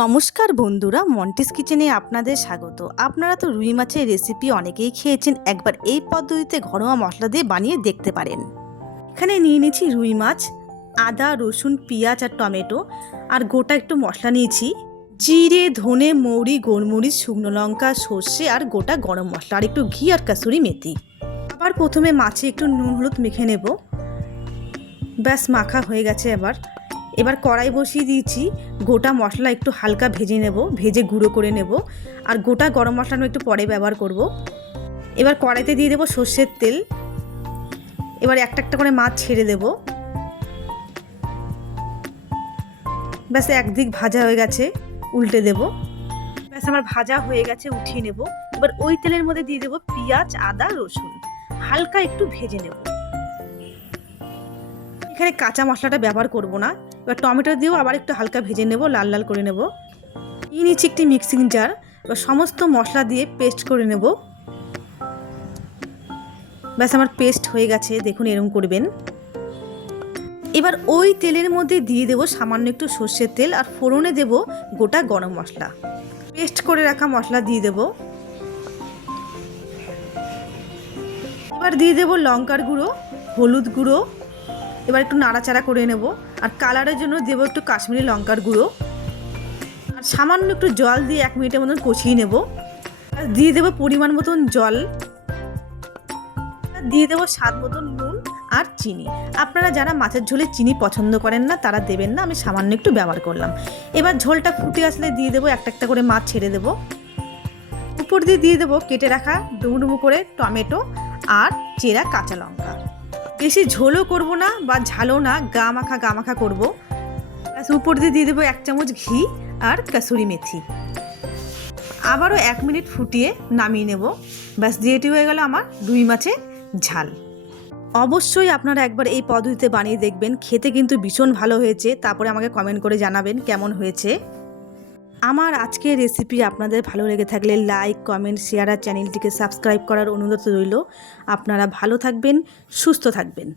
নমস্কার বন্ধুরা, মন্টিস কিচেনে আপনাদের স্বাগত। আপনারা তো রুই মাছের রেসিপি অনেকেই খেয়েছেন, একবার এই পদ্ধতিতে ঘরোয়া মশলা দিয়ে বানিয়ে দেখতে পারেন। এখানে নিয়ে নিয়েছি রুই মাছ, আদা রসুন পেঁয়াজ আর টমেটো, আর গোটা একটু মশলা নিয়েছি জিরে ধনে মৌরি গোলমরিচ শুকনো লঙ্কা সর্ষে আর গোটা গরম মশলা আর একটু ঘি আর কাসুরি মেথি। আবার প্রথমে মাছে একটু নুন হলুদ মেখে নেব। ব্যাস মাখা হয়ে গেছে। এবার কড়াই বসিয়ে দিয়েছি। গোটা মশলা একটু হালকা ভেজে নেব, ভেজে গুঁড়ো করে নেব। আর গোটা গরম মশলা একটু পরে ব্যবহার করব। এবার কড়াইতে দিয়ে দেবো সর্ষের তেল। এবার একটা একটা করে মাছ ছেড়ে দেব। ব্যাস একদিক ভাজা হয়ে গেছে, উল্টে দেব। ব্যাস আমার ভাজা হয়ে গেছে, উঠিয়ে নেব। এবার ওই তেলের মধ্যে দিয়ে দেবো পেঁয়াজ আদা রসুন, হালকা একটু ভেজে নেব। এখানে কাঁচা মশলাটা ব্যবহার করব না। এবার টমেটো দিয়েও আবার একটু হালকা ভেজে নেব, লাল লাল করে নেব। নিয়ে নিচ্ছি একটি মিক্সিং জার। এবার সমস্ত মশলা দিয়ে পেস্ট করে নেব। ব্যাস আমার পেস্ট হয়ে গেছে, দেখুন এরকম করবেন। এবার ওই তেলের মধ্যে দিয়ে দেব সামান্য একটু সর্ষের তেল, আর ফোড়নে দেব গোটা গরম মশলা। পেস্ট করে রাখা মশলা দিয়ে দেব। এবার দিয়ে দেব লঙ্কার গুঁড়ো হলুদ গুঁড়ো। এবার একটু নাড়াচাড়া করে নেব। আর কালারের জন্য দেব একটু কাশ্মীরি লঙ্কার গুঁড়ো, আর সামান্য একটু জল দিয়ে 1 মিনিটের মতন কষিয়ে নেব। আর দিয়ে দেবো পরিমাণ মতন জল, দিয়ে দেবো স্বাদ মতন নুন আর চিনি। আপনারা যারা মাছের ঝোলে চিনি পছন্দ করেন না তারা দেবেন না, আমি সামান্য একটু ব্যবহার করলাম। এবার ঝোলটা ফুটে আসলে দিয়ে দেবো একটা একটা করে মাছ ছেড়ে দেবো। উপর দিয়ে দিয়ে দেবো কেটে রাখা ডুমো ডুমো করে টমেটো আর চেরা কাঁচা লঙ্কা। বেশি ঝোলও করব না বা ঝালও না, গা মাখা করবো। উপর দিয়ে দেবো 1 চামচ ঘি আর কাসুরি মেথি। আবারও 1 মিনিট ফুটিয়ে নামিয়ে নেব। ব্যাস রেডি হয়ে গেল আমার রুই মাছের ঝাল। অবশ্যই আপনারা একবার এই পদ্ধতিতে বানিয়ে দেখবেন, খেতে কিন্তু ভীষণ ভালো হয়েছে। তারপরে আমাকে কমেন্ট করে জানাবেন কেমন হয়েছে। আমার আজকের রেসিপি আপনাদের ভালো লেগে থাকলে লাইক কমেন্ট শেয়ার আর চ্যানেলটিকে সাবস্ক্রাইব করার অনুরোধ রইল। আপনারা ভালো থাকবেন, সুস্থ থাকবেন।